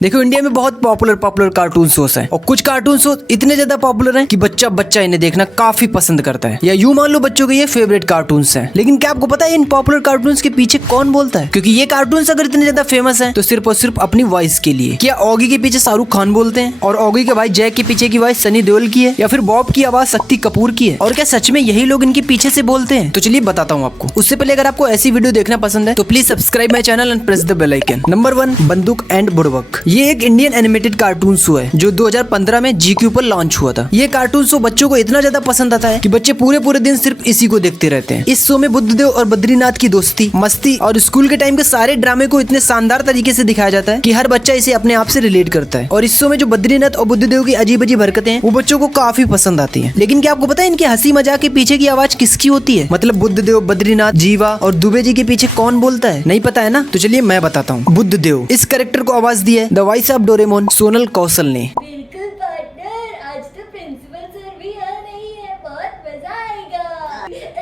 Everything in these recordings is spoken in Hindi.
देखो इंडिया में बहुत पॉपुलर कार्टून शोज हैं और कुछ कार्टून शो इतने ज्यादा पॉपुलर हैं कि बच्चा बच्चा इन्हें देखना काफी पसंद करता है, या यूं मान लो बच्चों के ये फेवरेट कार्टून्स हैं। लेकिन क्या आपको पता है इन पॉपुलर कार्टून्स के पीछे कौन बोलता है? क्योंकि ये कार्टून्स अगर इतने ज्यादा फेमस हैं तो सिर्फ और सिर्फ अपनी वॉइस के लिए। क्या ऑगी के पीछे शाहरुख खान बोलते हैं और ऑगी के भाई जैक के पीछे की वॉइस सनी देओल की है, या फिर बॉब की आवाज शक्ति कपूर की है? और क्या सच में यही लोग इनके पीछे से बोलते हैं? तो चलिए बताता हूँ आपको। उससे पहले अगर आपको ऐसी वीडियो देखना पसंद है तो please subscribe my channel and press the bell icon. Number 1, बंदूक एंड बुड़बक। ये एक इंडियन एनिमेटेड कार्टून शो है जो 2015 में GQ पर लॉन्च हुआ था। ये कार्टून शो बच्चों को इतना ज्यादा पसंद आता है कि बच्चे पूरे दिन सिर्फ इसी को देखते रहते हैं। इस शो में बुद्धदेव और बद्रीनाथ की दोस्ती, मस्ती और स्कूल के टाइम के सारे ड्रामे को इतने शानदार तरीके से दिखाया जाता है कि हर बच्चा इसे अपने आप से रिलेट करता है। और इस शो में जो बद्रीनाथ और बुद्धदेव की अजीब अजीब हरकतें हैं वो बच्चों को काफी पसंद आती है। लेकिन क्या आपको पता है इनके हंसी मजाक के पीछे की आवाज किसकी होती है? मतलब बुद्धदेव, बद्रीनाथ, जीवा और दुबे जी के पीछे कौन बोलता है? नहीं पता है ना? तो चलिए मैं बताता हूँ। बुद्धदेव, इस कैरेक्टर को आवाज दी है the voice of Doraemon Sonal Kaushal ने। बिल्कुल पार्टनर, आज तो प्रिंसिपल सर भी यहाँ नहीं है, बहुत मजा आएगा।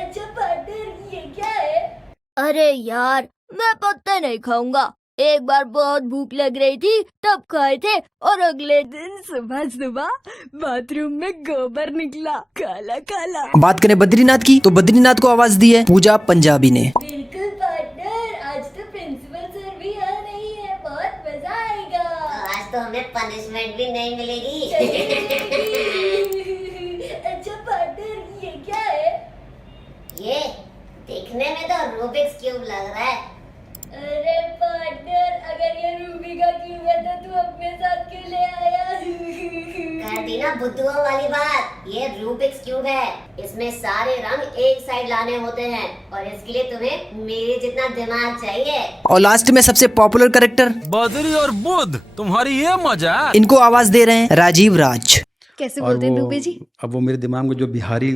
अच्छा पार्टनर, ये क्या है? अरे यार, मैं पत्ते नहीं खाऊंगा। एक बार बहुत भूख लग रही थी तब खाए थे, और अगले दिन सुबह सुबह बाथरूम में गोबर निकला, काला काला। बात करें बद्रीनाथ की तो बद्रीनाथ को आवाज दी है पूजा पंजाबी ने। बिल्कुल पार्टनर, आज तो प्रिंसिपल सर भी यहाँ नहीं है, बहुत मजा आएगा। आज तो हमें पनिशमेंट भी नहीं मिलेगी। अच्छा पार्टनर, ये क्या है? ये दिखने में तो रूबिक्स क्यूब लग रहा है। अरे पार्टनर, अगर ये रूबी का क्यूब है तो तू अपने साथ क्यों ले आया? कर दी ना बुद्धुओं वाली बात। ये रूबिक्स क्यूब है, इसमें सारे रंग एक साइड लाने होते हैं और इसके लिए तुम्हें मेरे जितना दिमाग चाहिए। और लास्ट में सबसे पॉपुलर कैरेक्टर बद्री और बुध, तुम्हारी ये मजा। इनको आवाज दे रहे हैं राजीव राज। कैसे और बोलते हैं वो दुबे जी? अब वो मेरे दिमाग में जो बिहारी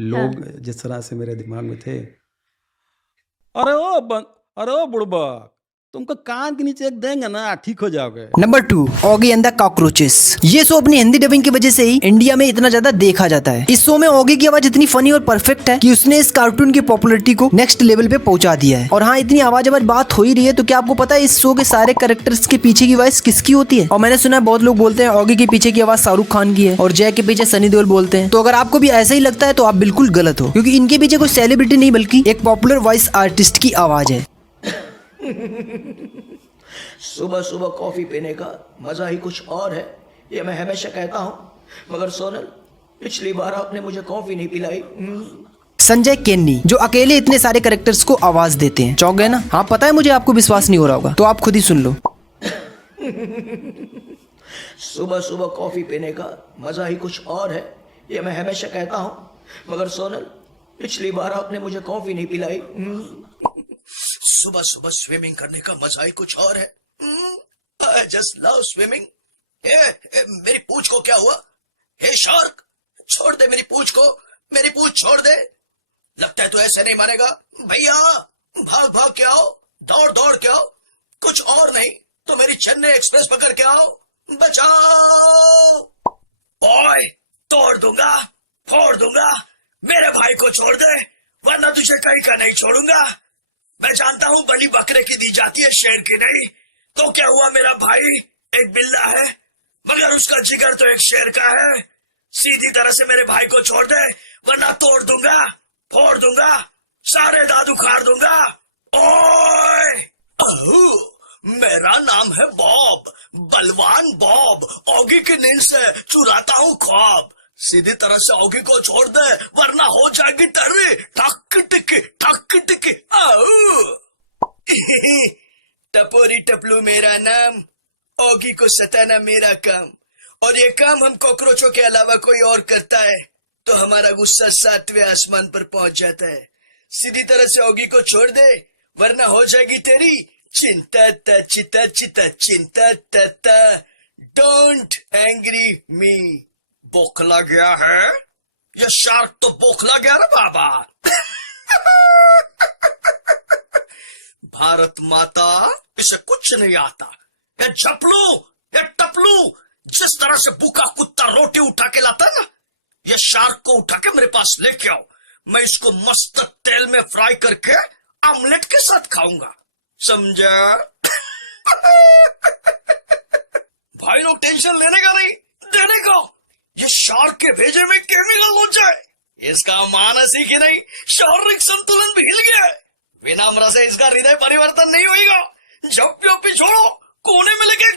लोग जिस तरह से मेरे दिमाग में थे, अरे ओ बुड़बा, तुमको कान के नीचे एक देंगे ना ठीक हो जाओगे। Number 2, Oggy and the cockroaches. ये शो अपनी हिंदी डबिंग की वजह से ही इंडिया में इतना ज्यादा देखा जाता है। इस शो में ऑगी की आवाज इतनी फनी और परफेक्ट है कि उसने इस कार्टून की पॉपुलैरिटी को नेक्स्ट लेवल पे पहुंचा दिया है। और हाँ, इतनी आवाज बात हो ही रही है तो क्या आपको पता है इस शो के सारे कैरेक्टर्स के पीछे की वॉइस किसकी होती है? और मैंने सुना है बहुत लोग बोलते हैं ऑगी के पीछे की आवाज शाहरुख खान की है और जय के पीछे सनी देओल बोलते हैं। तो अगर आपको भी ऐसा ही लगता है तो आप बिल्कुल गलत हो, क्योंकि इनके पीछे कोई सेलिब्रिटी नहीं बल्कि एक पॉपुलर वॉइस आर्टिस्ट की आवाज है। सुबह सुबह कॉफी पीने का मजा ही कुछ और है, ये मैं हमेशा कहता हूँ। मगर सोनल, पिछली बार आपने मुझे कॉफी नहीं पिलाई। संजय केन्नी, जो अकेले इतने सारे कैरेक्टर्स को आवाज देते हैं। चौंक गए ना? हाँ पता है मुझे, आपको विश्वास नहीं हो रहा होगा तो आप खुद ही सुन लो। सुबह सुबह कॉफी पीने का मजा ही कुछ और है, ये मैं हमेशा कहता हूँ। मगर सोनल, पिछली बार आपने मुझे कॉफी नहीं पिलाई। सुबह सुबह स्विमिंग करने का मजा ही कुछ और है। I just love swimming. मेरी पूंछ को क्या हुआ? हे शार्क, छोड़ दे मेरी पूंछ को, मेरी पूंछ छोड़ दे। लगता है तो ऐसे नहीं मानेगा। भैया भाग भाग के आओ, दौड़ दौड़ के आओ, कुछ और नहीं तो मेरी चेन्नई एक्सप्रेस पकड़ के आओ, बचाओ। ओए, तोड़ दूंगा, फोड़ दूंगा, मेरे भाई को छोड़ दे वरना तुझे कहीं का नहीं छोड़ूंगा। मैं जानता हूँ बलि बकरे की दी जाती है, शेर की नहीं। तो क्या हुआ, मेरा भाई एक बिल्ला है मगर उसका जिगर तो एक शेर का है। सीधी तरह से मेरे भाई को छोड़ दे वरना तोड़ दूंगा, फोड़ दूंगा, सारे दांत उखाड़ दूंगा। ओए, मेरा नाम है बॉब, बलवान बॉब। ऑगी की नींद से चुराता हूँ ख्वाब। सीधी तरह से ऑगी को छोड़ दे वरना हो जाएगी तेरी ठक टिकी ठक टिकी। टपोरी टपलू मेरा नाम, ऑगी को सताना मेरा काम। और ये काम हम कॉकरोचों के अलावा कोई और करता है तो हमारा गुस्सा 7वें आसमान पर पहुंच जाता है। सीधी तरह से ऑगी को छोड़ दे वरना हो जाएगी तेरी चिंता ता चिता चिता चिंता ता। डोंट एंग्री मी। बोखला गया है ये शार्क, तो बोखला गया ना बाबा। भारत माता, इसे कुछ नहीं आता। ये झपलू, ये टपलू, जिस तरह से भूखा कुत्ता रोटी उठा के लाता है ना, ये शार्क को उठा के मेरे पास लेके आओ। मैं इसको मस्त तेल में फ्राई करके ऑमलेट के साथ खाऊंगा, समझा? लोग टेंशन लेने का नहीं, देने का। ये शार्क के भेजे में केमिकल लग जाए, इसका मानसिक ही नहीं शारीरिक संतुलन भी हिल गया है। विनम्र से इसका हृदय परिवर्तन नहीं होगा। जब भी छोड़ो कोने में लेके